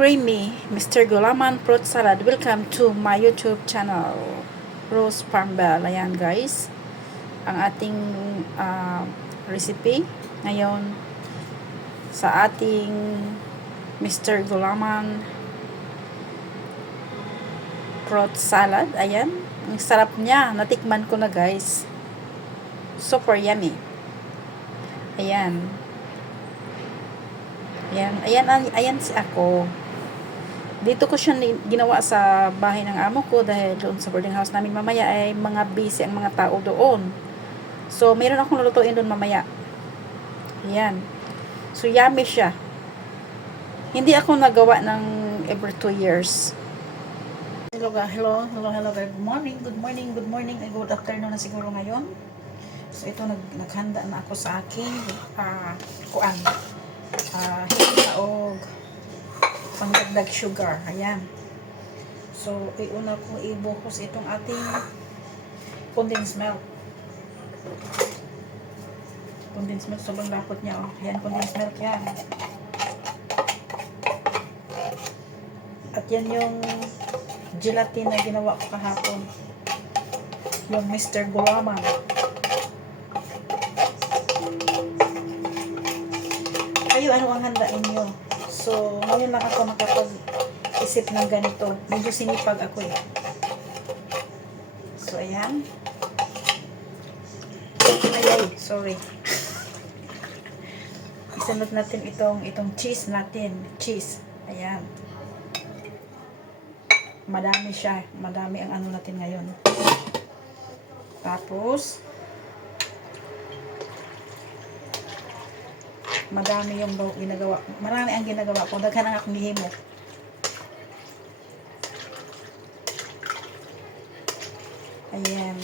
creamy Mr. Gulaman fruit salad. Welcome to my YouTube channel, Rose Farmbell. Ayan guys, ang ating recipe ngayon sa ating Mr. Gulaman fruit salad. Ayan, ang sarap niya. Natikman ko na guys. Super yummy. Ayan. Ayan si ako. Dito ko siya ginawa sa bahay ng amo ko dahil doon sa boarding house namin mamaya ay mga busy ang mga tao doon. So, mayroon akong lulutuin doon mamaya. Ayan. So, yummy siya. Hindi ako nagawa ng every 2 years. Hello. Good morning. Ay, good afternoon na siguro ngayon. So, ito naghanda na ako sa aking o pangdagdag sugar. Ayan. So, una ko ibuhos itong ating condensed milk. Sobrang lapot niya. Oh. Ayan, condensed milk yan. At yan yung gelatin na ginawa ko kahapon. Yung Mr. Gulaman. Kayo, ano ang handain nyo? So, ngayon lang ako nakapag-isip ng ganito. Medyo sinipag ako eh. So, ayan. Sorry. Isunod natin itong cheese natin. Cheese. Ayan. Madami siya. Madami ang ano natin ngayon. Tapos, marami ang ginagawa ko. Daghan ang akong gihimo. Ayan.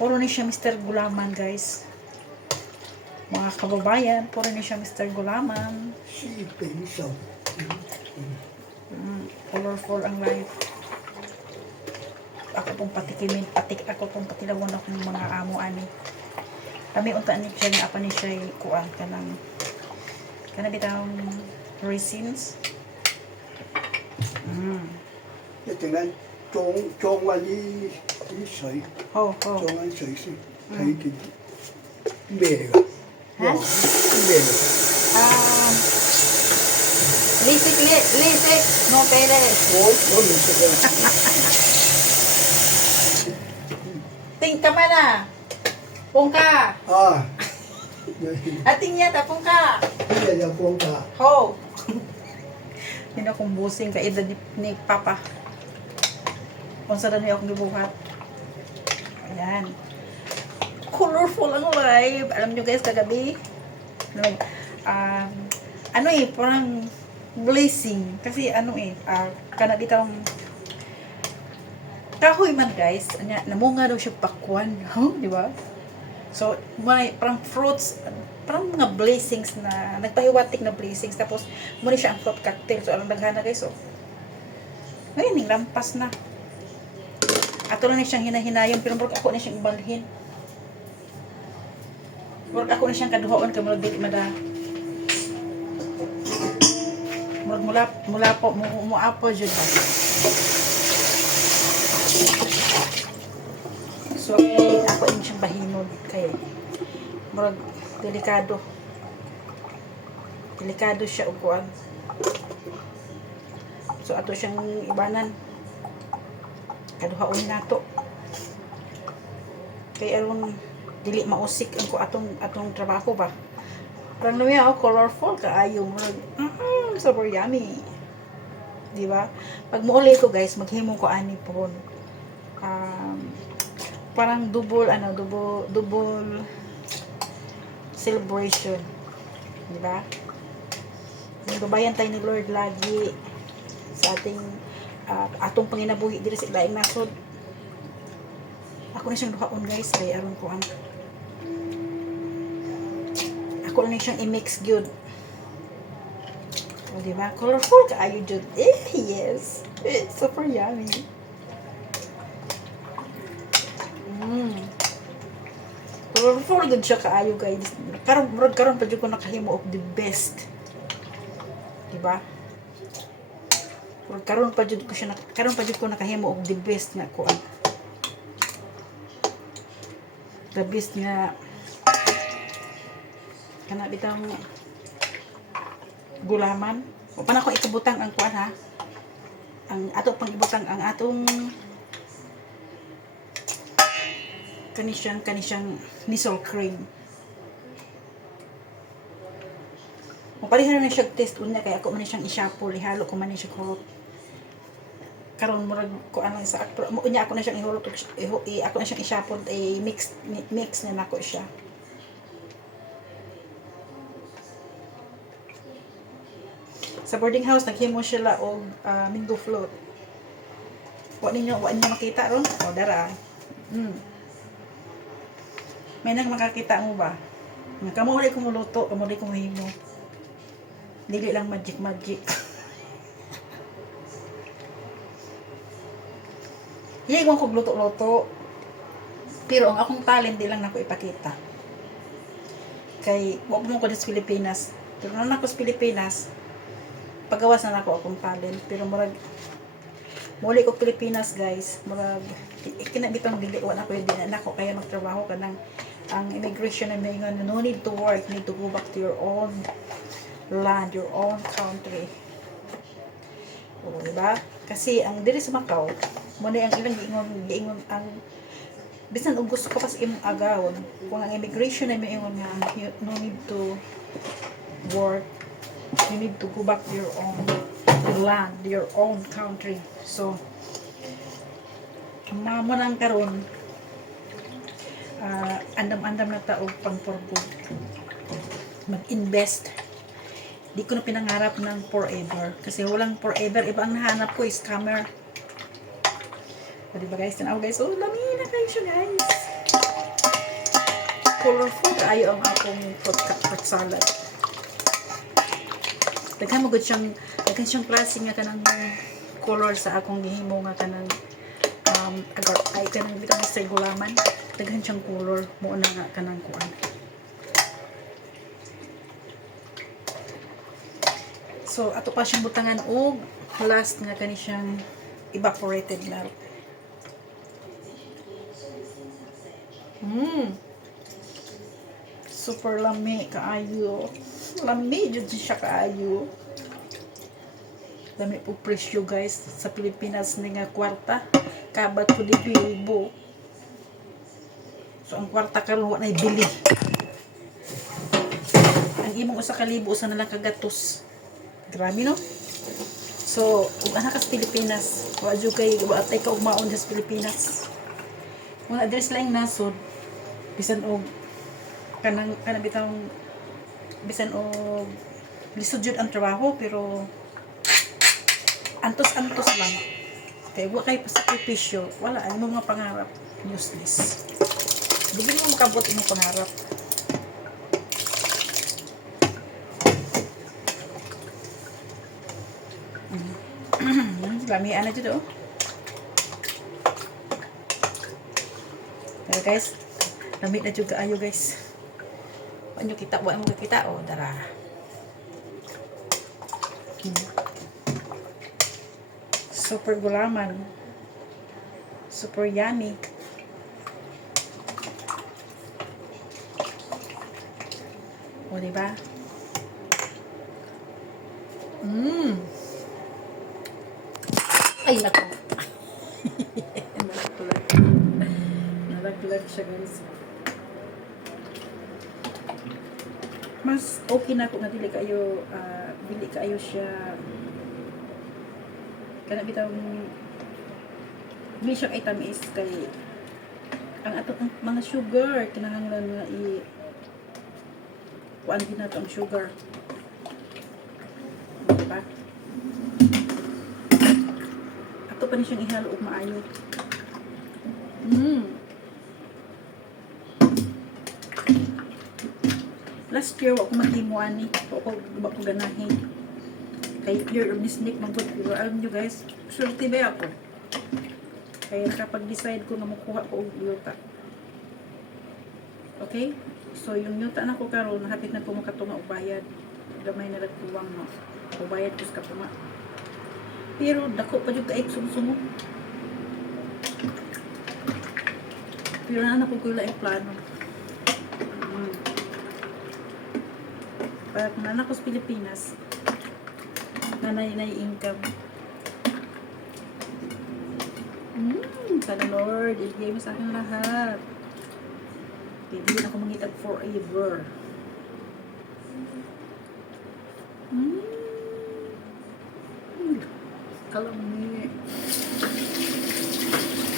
Puro ni siya Mr. Gulaman, guys. Mga kababayan, puro ni siya Mr. Gulaman. Colorful ang life. Ako pong patilawan ako ng mga amo-ani. Kami untaan ni siya apa ni siya kuan kanang bitang raisins. Tingnan chong wali水 Oh. 裝緊水先，睇見咩㗎？嚇？咩嚟？ Lisik, no pere. 我唔食啊！ Tingka mana? Pungka.啊， Ating yata pungka. 呢日有放假， Ho. Hindi akong busing ka edad ni Papa. Kung saan na akong gibuhat. Ayan. Colorful ang live. Alam nyo guys, kagabi. Parang blazing. Kasi kana ditang kahoy man guys. Namunga daw siya pakwan. Di ba? So, parang fruits, parang mga blazings na, nagpahiwatik na blazings. Tapos, muna siya ang fruit cocktail. So, alam daghana guys. So, ngayon, lampas na. Ato lang na siyang hinahinayong, pero murag ako na siyang ibalhin. Murag ako na siyang kaduhaon, kaya murag dili mada. Murag mula po, muapo dyan. So, ako na siyang bahinod. Kaya, murag delikado. Delikado siya upuan. So, ato siyang ibanan. Kaduhaon nato. Kaya aron dili mausik ang atong trabaho ba. Parang luya colorful kaayo super yummy. Di ba? Pag muuli ko guys, maghimo ko ani po. Parang double celebration. Di ba? Nagabayan tayo ni Lord lagi sa ating atong panginabuhi diri sa ilaing nasod. Ako na siyang duhaon guys, kaya aron ko ako na siyang i-mix gyud. O diba? Colorful kaayo jud. Yes. Super yummy. Colorful gud siya kaayo guys. Karon pa jud ko nakahimo of the best. Diba? Pero karon pa jud ko nakahimo og the best nga ko. The best nga kana bitang gulaman. O pa na ko ikabutang ang kuan ha. Ang ato pang ibutang ang atong kanisyang nisol cream. Mapalihan na siya test unya kay ako man siyang ishapo, ihalo ko man siya kurot. Karon murag ko anang sa unya ako na siyang ihulot ako na siyang ishapo mix na nako siya. Sa boarding house naghimo sila og mango float. Wa ninyo makita ron? O dara. May nang makakita mo ba? Kamo ulit kumuluto, kamo ulit kumahimo. Dili lang magic. Hindi ko kog luto-luto. Pero ang akong talent di lang nako ipakita. Kay wa mo ko sa Pilipinas. Pero nang ako sa Pilipinas, pagawas na nako akong talent. Pero murag muli ko Pilipinas guys, murag kinabitang dili wa na pwede na nako kaya magtrabaho ka ng ang immigration na may no need to work, need to go back to your own land, your own country. O, diba? Kasi ang diri sa Macau, muna ang ilang giingon ang bisan og gusto ka pa sa imong agawon, kung ang immigration na may ingon nga no need to work, you need to go back to your own land, your own country. So mamo nang karon andam-andam na taog pang for good mag-invest. Di ko na pinangarap ng forever kasi walang forever, iba ang nahanap ko is scammer. O diba guys, tanaw guys, oh lami na kayo siya guys, colorful kayo ang akong fruit salad. Daghan mo gud siyang klase nga kanang color sa akong gihimo nga kanang ay kanang bitang sa gulaman, daghan siyang color mo na nga kanang kuan. So ato pa siyang butangan og last nga kani siyang evaporated milk. Super lami kaayo. Lami jud siya kaayo. Dami po presyo guys sa Pilipinas ni nga kwarta kabat ko di bilbo. So ang kwarta karon wa nay bili. Ang imong usa ka libo usa na lang kagatos. Grabe no? So ug anak ka sa Pilipinas, wa jud kay wa tay ka ugmaon sa Pilipinas. Kung address lang nasod bisan og kanang bitang bisan og lisod jud ang trabaho pero antos lang. Kaya wa kay pasakripisyo, wala ang mga pangarap useless. Dili mo makabot imong pangarap. Lami ana jud oh. Pero guys, lami na jud kaayo guys. Wa nyo kita, wa mo kita oh, dara. Super gulaman. Super yummy. O, diba? Ay, naku. Nalaglag siya, guys. Mas okay na kung dili kayo siya kana bitaw dili siya kay tamis kay ang atong mga sugar kinahanglan nga kuan din nato ang sugar, diba? Ato pa ni siyang ihalo og maayo. Last year ako maghimo ani ako ganahin kay year of this nick magod pero alam nyo guys, swerte ba ako kaya kapag decide ko na makuha ko og yuta. Okay, so yung yuta na ko karon hapit na ko makatunga og bayad, gamay na lang tuwang no. Ubayad ko sa kapama. Pero dako pa yung kaik sumsumog. Pero na ko kula yung plano. Para kung nanak ko sa Pilipinas, nanay income. Sana Lord, ibigay mo sa akin lahat. Hindi na ako mangitag forever. Kalami.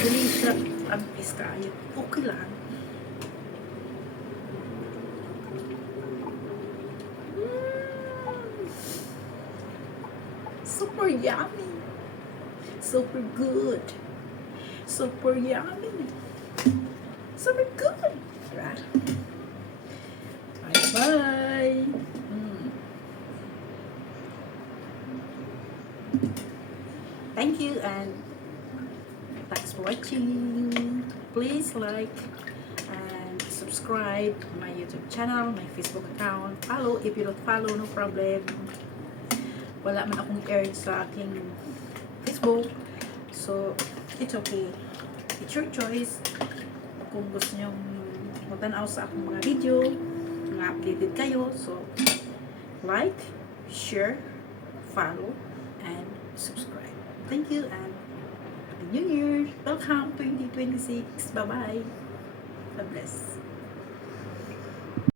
Delicious ang pistache. Okay lang. Super yummy. Super good. Super yummy. Super good. Right? Bye-bye. Thank you and thanks for watching. Please like and subscribe my YouTube channel, my Facebook account. Follow if you don't follow, no problem. Wala man akong aired sa aking Facebook. So, it's okay. It's your choice. Kung gusto nyo magtanaw sa akong mga video, mga updated kayo. So, like, share, follow, and subscribe. Thank you and Happy New Year! Welcome 2026! Bye-bye! God bless!